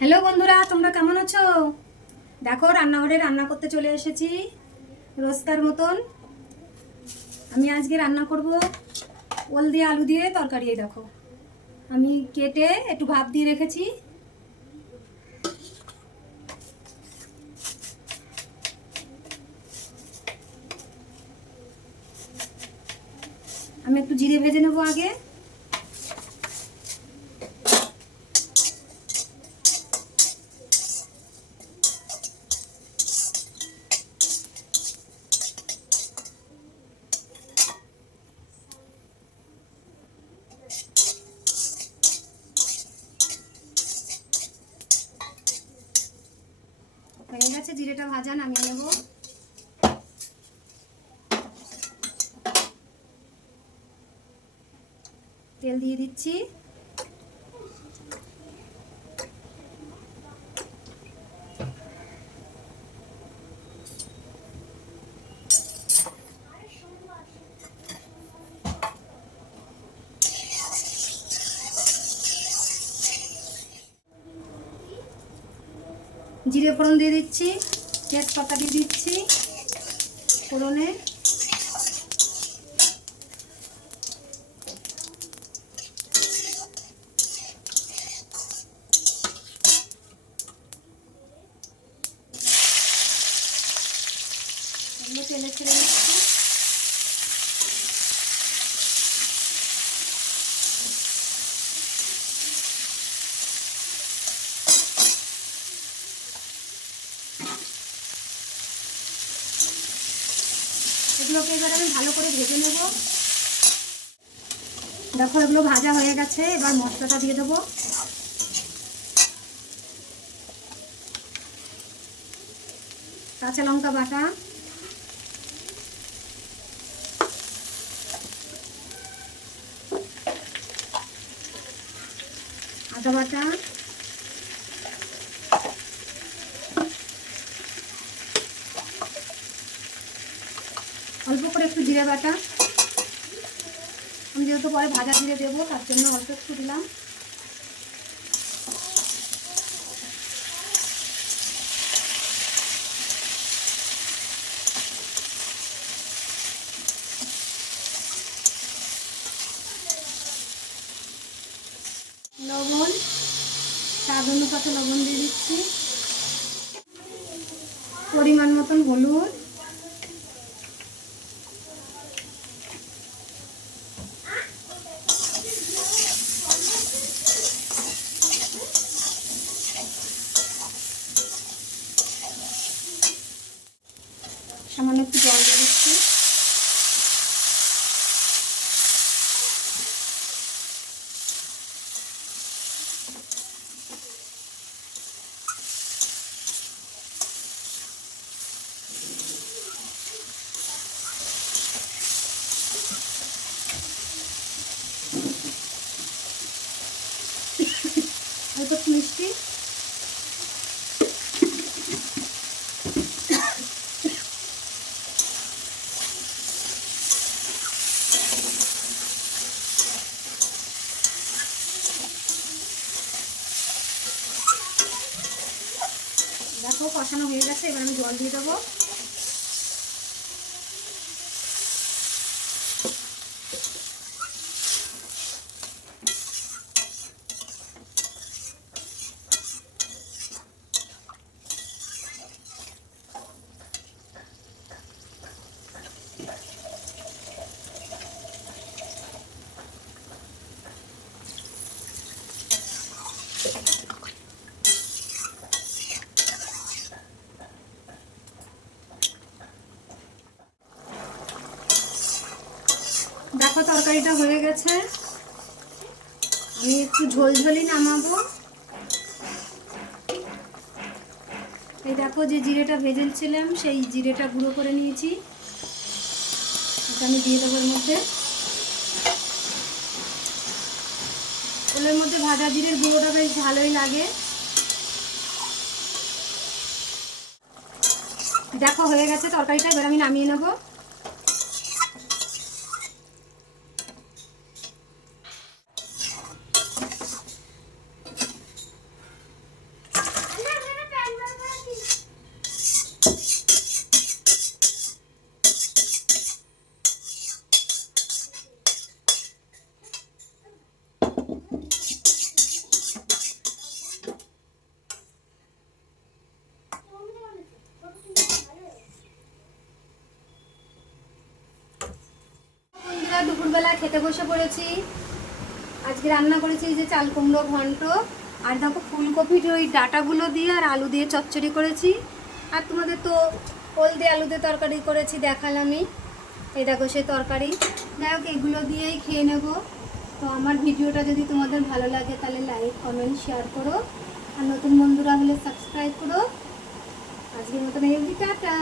Hello বন্ধুরা, তোমরা কেমন আছো? দেখো, রান্নাঘরে রান্না করতে চলে এসেছি রোজকার মতন। আমি আজকে রান্না করব ওল দিয়ে আলু দিয়ে তরকারি দেখো। আমি কেটে একটু ভাত দিয়ে রেখেছি। আমি একটু জিরে ভেজে নেব আগে। হয়ে গেছে জিরেটা ভাজা নামিয়ে নেব। তেল দিয়ে দিচ্ছি। জিরে ফোড়ন দিয়ে দিচ্ছি তেজপাতা দিয়ে দিচ্ছি ফোড়নে। তেলে ছেড়ে দিচ্ছি এগুলোকে এবার আমি ভালো করে ভেজে নেব। দেখো, এগুলো ভাজা হয়ে গেছে, এবার মশলাটা দিয়ে দেবো। কাঁচা লঙ্কা বাটা। আদা বাটা। অল্প করে একটু জিরে বাটা। আমি যেহেতু পরে ভাজা জিরে দেবো, তার জন্য অল্প একটু দিলাম। লবণ, স্বাদ অনুপাতে লবণ দিয়ে দিচ্ছি। পরিমাণ মতন হলুদ। সামান্য একটু জল দিয়ে দিচ্ছি। অল্প একটু মিষ্টি দেখো কষানো হয়ে গেছে এবার আমি জল দিয়ে দেবো। দেখো তরকারিটা হয়ে গেছে। আমি একটু ঝোলঝোলি নামাবো। এই দেখো যে জিরেটা ভেজেছিলাম, সেই জিরেটা গুঁড়ো করে নিয়েছি। এটা আমি দিয়ে দেবো মধ্যে। ওলের মধ্যে ভাজা জিরের গুঁড়োটা বেশ ভালোই লাগে। দেখো হয়ে গেছে তরকারিটা, এবার আমি নামিয়ে নেব। দুপুরবেলা খেতে বসে পড়েছি। আজকে রান্না করেছি যে চাল কুমড়ো ঘন্ট। আর দেখো ফুলকপির ওই ডাটাগুলো দিয়ে আর আলু দিয়ে চচ্চড়ি করেছি। আর তোমাদের তো ওল দিয়ে আলু দিয়ে তরকারি করেছি দেখালামই। এই দেখো সেই তরকারি। যাই হোক, এগুলো দিয়েই খেয়ে নেব। তো আমার ভিডিওটা যদি তোমাদের ভালো লাগে, তাহলে লাইক, কমেন্ট, শেয়ার করো। আর নতুন বন্ধুরা হলে সাবস্ক্রাইব করো। আজকের মতন এই টাটা।